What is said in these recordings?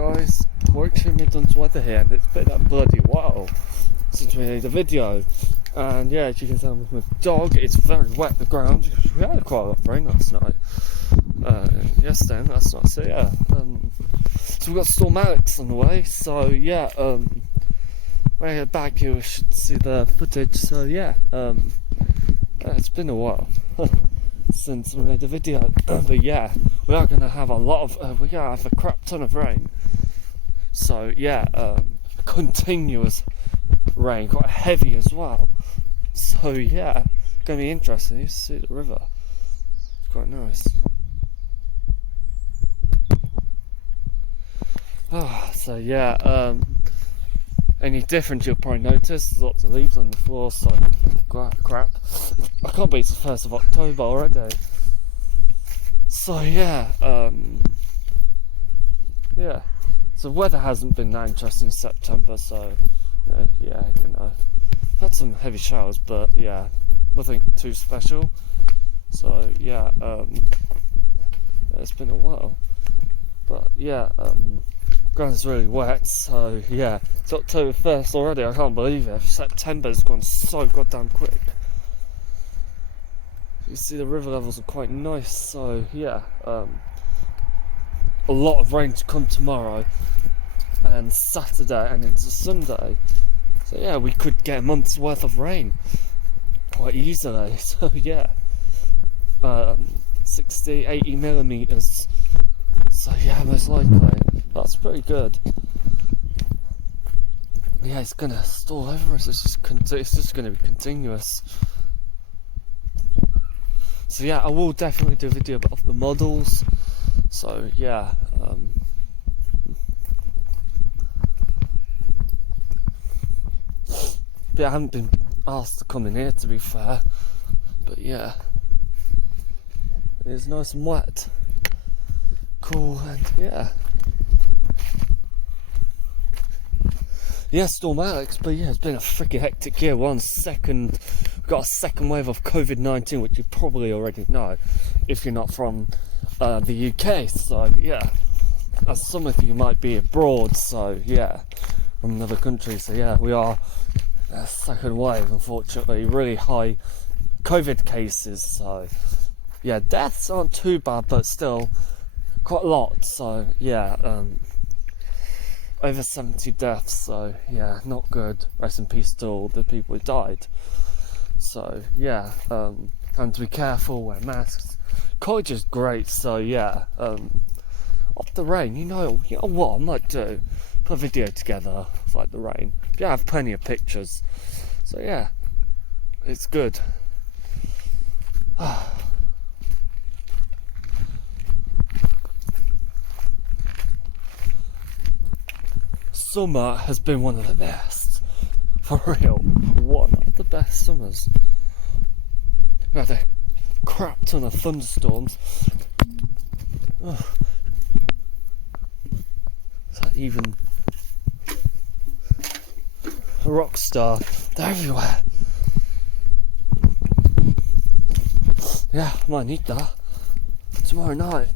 guys, Warwickshire Midlands weather here, and it's been a bloody while since we made a video. And yeah, as you can tell with my dog, it's very wet the ground because we had quite a lot of rain last night. Yesterday and last night, so yeah. So we've got Storm Alex on the way, so yeah, when I get back here we should see the footage, so yeah, it's been a while since we made a video, but yeah, we are going to have we're going to have a crap ton of rain, so yeah, continuous rain, quite heavy as well, so yeah, going to be interesting. You see the river, it's quite nice. So yeah, any difference you'll probably notice, there's lots of leaves on the floor, so crap. I can't believe it's the 1st of October already. So yeah, yeah. So weather hasn't been that interesting in September, so yeah, you know. I've had some heavy showers, but yeah, nothing too special. So yeah, it's been a while. But yeah, ground's really wet, so yeah, it's October 1st already, I can't believe it. September's gone so goddamn quick. You see the river levels are quite nice, so yeah, a lot of rain to come tomorrow and Saturday and into Sunday, so yeah, we could get a month's worth of rain quite easily, so yeah, 60-80 millimeters, so yeah, most likely. That's pretty good. Yeah, it's gonna stall over us. It's just gonna be continuous. So yeah, I will definitely do a video of the models. So yeah, but I haven't been asked to come in here, to be fair. But yeah, it's nice and wet, cool, and yeah. Yeah, Storm Alex, but yeah, it's been a freaking hectic year. We've got a second wave of COVID-19, which you probably already know if you're not from the UK. So yeah, as some of you might be abroad, so yeah, from another country. So yeah, we are a second wave, unfortunately, really high COVID cases. So yeah, deaths aren't too bad, but still quite a lot. So yeah, over 70 deaths, so yeah, not good. Rest in peace to all the people who died. So yeah, and to be careful, wear masks. College is great, so yeah, off the rain, you know what I might do? Put a video together of like the rain. Yeah, I have plenty of pictures, so yeah, it's good. Summer has been one of the best, for real, one of the best summers. We had a crap ton of thunderstorms. Is that even a rock star? They're everywhere. Yeah, I might need that tomorrow night.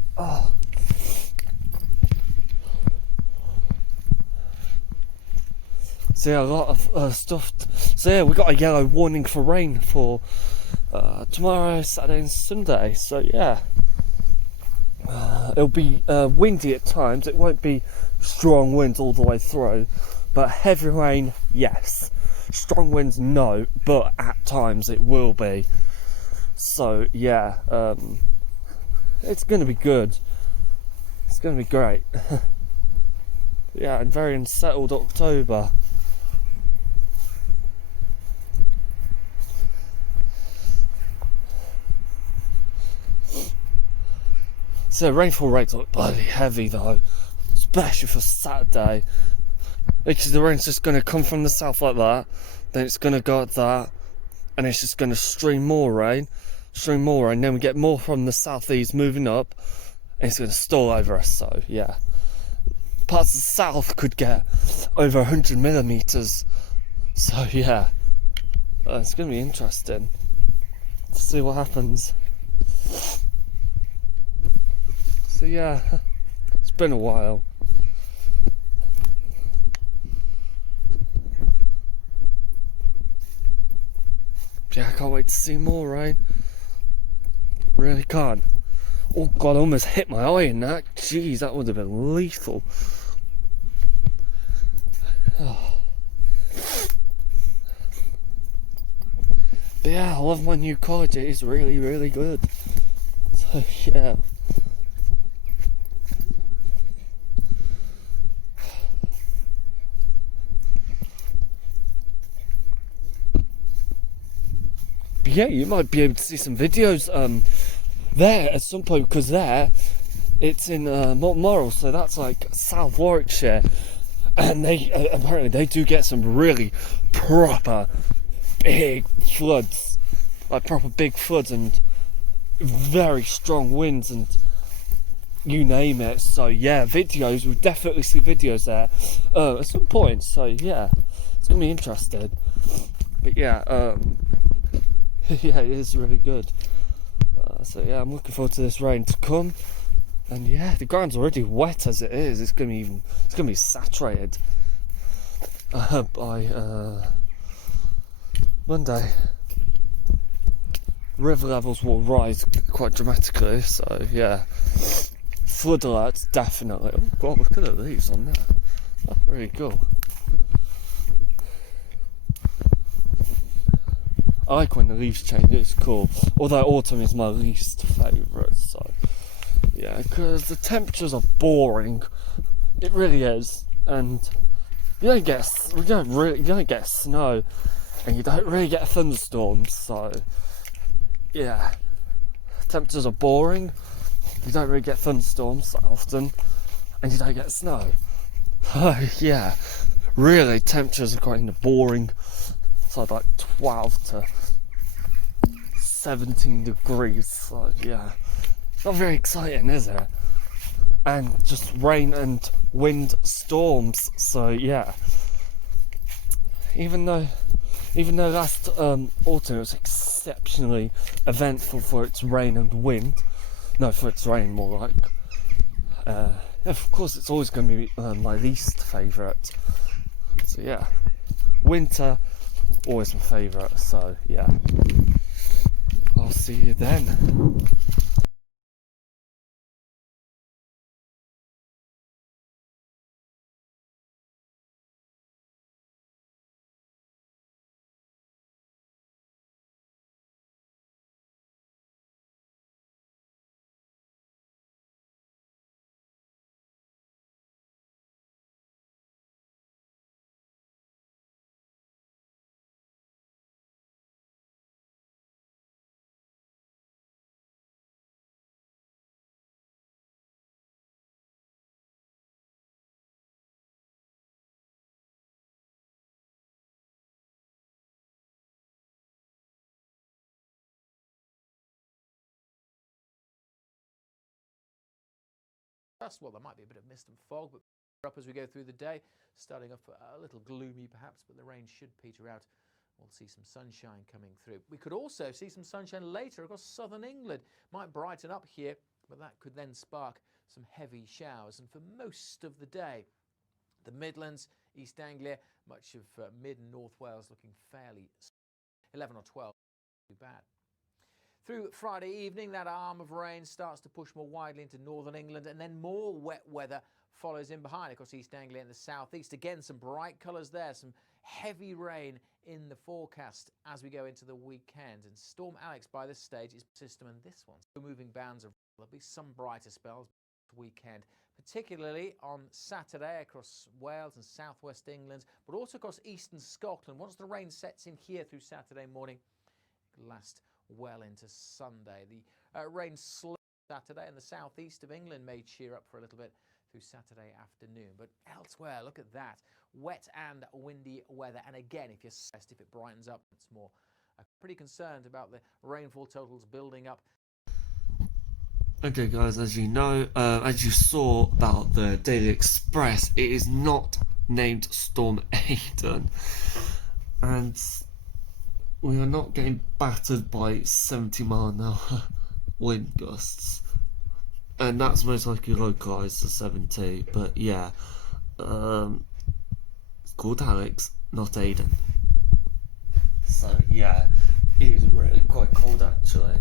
So yeah, a lot of stuff. So yeah, we got a yellow warning for rain for tomorrow, Saturday and Sunday. So yeah, it'll be windy at times. It won't be strong winds all the way through, but heavy rain, yes. Strong winds, no, but at times it will be. So yeah, it's going to be good. It's going to be great. Yeah, and very unsettled October. So rainfall rates look bloody heavy though, especially for Saturday, because the rain's just going to come from the south like that, then it's going to go like that, and it's just going to stream more rain, then we get more from the southeast moving up, and it's going to stall over us. So yeah, parts of the south could get over 100 millimeters. So yeah, it's going to be interesting to see what happens. So yeah, it's been a while. yeah, I can't wait to see more rain. Really can't. Oh god, I almost hit my eye in that. Jeez, that would have been lethal. Oh. But yeah, I love my new cottage. It is really, really good. So yeah. But yeah, you might be able to see some videos there at some point, because there it's in Montmoral, so that's like South Warwickshire, and they apparently they do get some really proper big floods, like proper big floods and very strong winds and you name it. So yeah, videos, we'll definitely see videos there at some point. So yeah, it's gonna be interesting. But yeah, yeah, it is really good. So yeah, I'm looking forward to this rain to come. And yeah, the ground's already wet as it is. It's gonna be saturated by Monday. River levels will rise quite dramatically. So yeah, flood alerts definitely. Oh god, look at the leaves on that. That's really cool. I like when the leaves change. It's cool. Although autumn is my least favourite. So yeah, because the temperatures are boring. It really is, and you don't get snow, and you don't really get thunderstorms. So yeah, temperatures are boring. You don't really get thunderstorms that often, and you don't get snow. Yeah, really, temperatures are quite boring. So like 12 to 17 degrees. So yeah, not very exciting, is it? And just rain and wind storms. So yeah, even though last autumn was exceptionally eventful for its rain and wind, for its rain more like, of course it's always going to be my least favourite. So yeah, winter always my favourite. So yeah, I'll see you then. Well, there might be a bit of mist and fog, but up as we go through the day, starting off a little gloomy perhaps, but the rain should peter out. We'll see some sunshine coming through. We could also see some sunshine later across southern England. Might brighten up here, but that could then spark some heavy showers. And for most of the day, the Midlands, East Anglia, much of mid and North Wales looking fairly 11 or 12, too bad. Through Friday evening, that arm of rain starts to push more widely into northern England, and then more wet weather follows in behind across East Anglia and the southeast. Again, some bright colours there, some heavy rain in the forecast as we go into the weekend. And Storm Alex by this stage is system, and this one, so moving bands of there'll be some brighter spells this weekend, particularly on Saturday across Wales and southwest England, but also across eastern Scotland. Once the rain sets in here through Saturday morning, it'll last well into Sunday. The rain slow Saturday, and the southeast of England may cheer up for a little bit through Saturday afternoon. But elsewhere, look at that, wet and windy weather. And again, if it brightens up, it's more pretty concerned about the rainfall totals building up. Okay guys, as you know, as you saw about the Daily Express, it is not named Storm Aidan, and we are not getting battered by 70-mile-an-hour wind gusts, and that's most likely localised to 70. But yeah, it's called Alex, not Aidan. So yeah, it is really quite cold actually,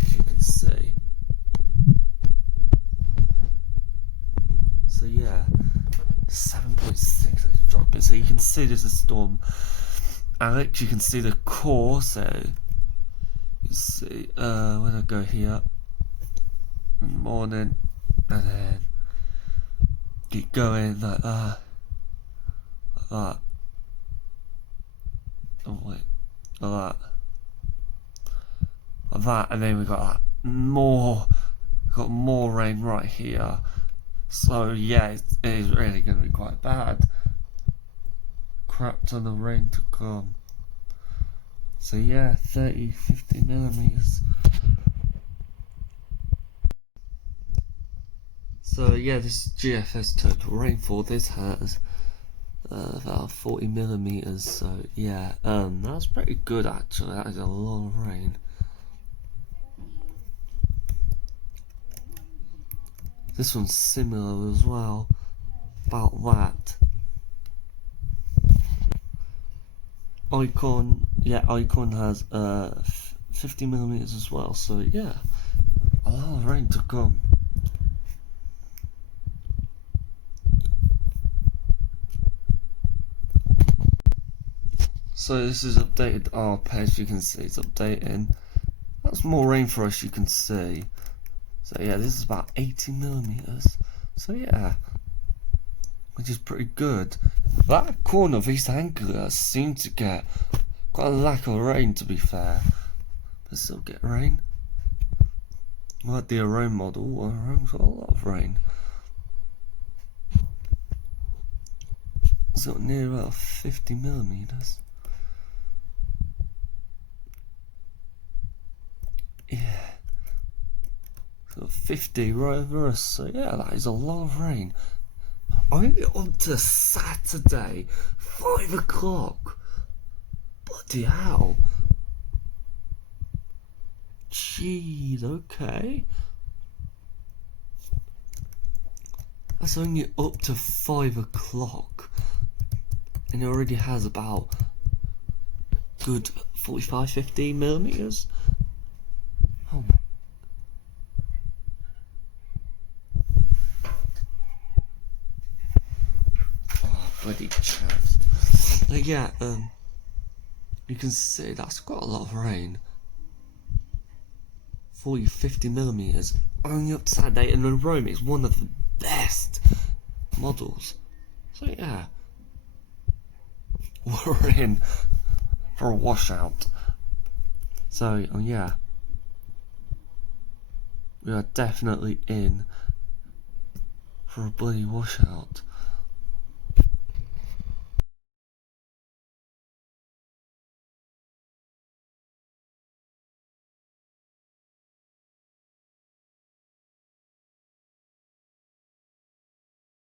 as you can see. So yeah, 7.6 is dropping. So you can see there's a storm. Alex, you can see the core. So you see, when I go here, morning, and then keep going like that, like that. Oh wait, like that, and then we got more rain right here. So yeah, it is really going to be quite bad. Crap ton of rain to come. So yeah, 50 millimeters. So yeah, this is GFS total rainfall. This has about 40 millimeters. So yeah, that's pretty good actually. That is a lot of rain. This one's similar as well. About that. Icon, yeah, Icon has 50 millimeters as well. So yeah, a lot of rain to come. So this is updated our page, you can see it's updating. That's more rain for us, you can see. So yeah, this is about 80 millimeters. So yeah, which is pretty good. That corner of East Anglia seemed to get quite a lack of rain, to be fair, but still get rain. Like the Arome model, Arome's got a lot of rain. It's got near about 50 millimeters. Yeah. So 50 right over us, so yeah, that is a lot of rain. Only on to Saturday, 5 o'clock. Bloody hell. Jeez, okay. That's only up to 5 o'clock. And it already has about good 45-50 millimeters. Oh my. Oh, bloody chaps. But yeah, you can see that's got a lot of rain. 40-50 millimeters only up to Saturday, and Arome is one of the best models. So yeah, we're in for a washout. So yeah, we are definitely in for a bloody washout.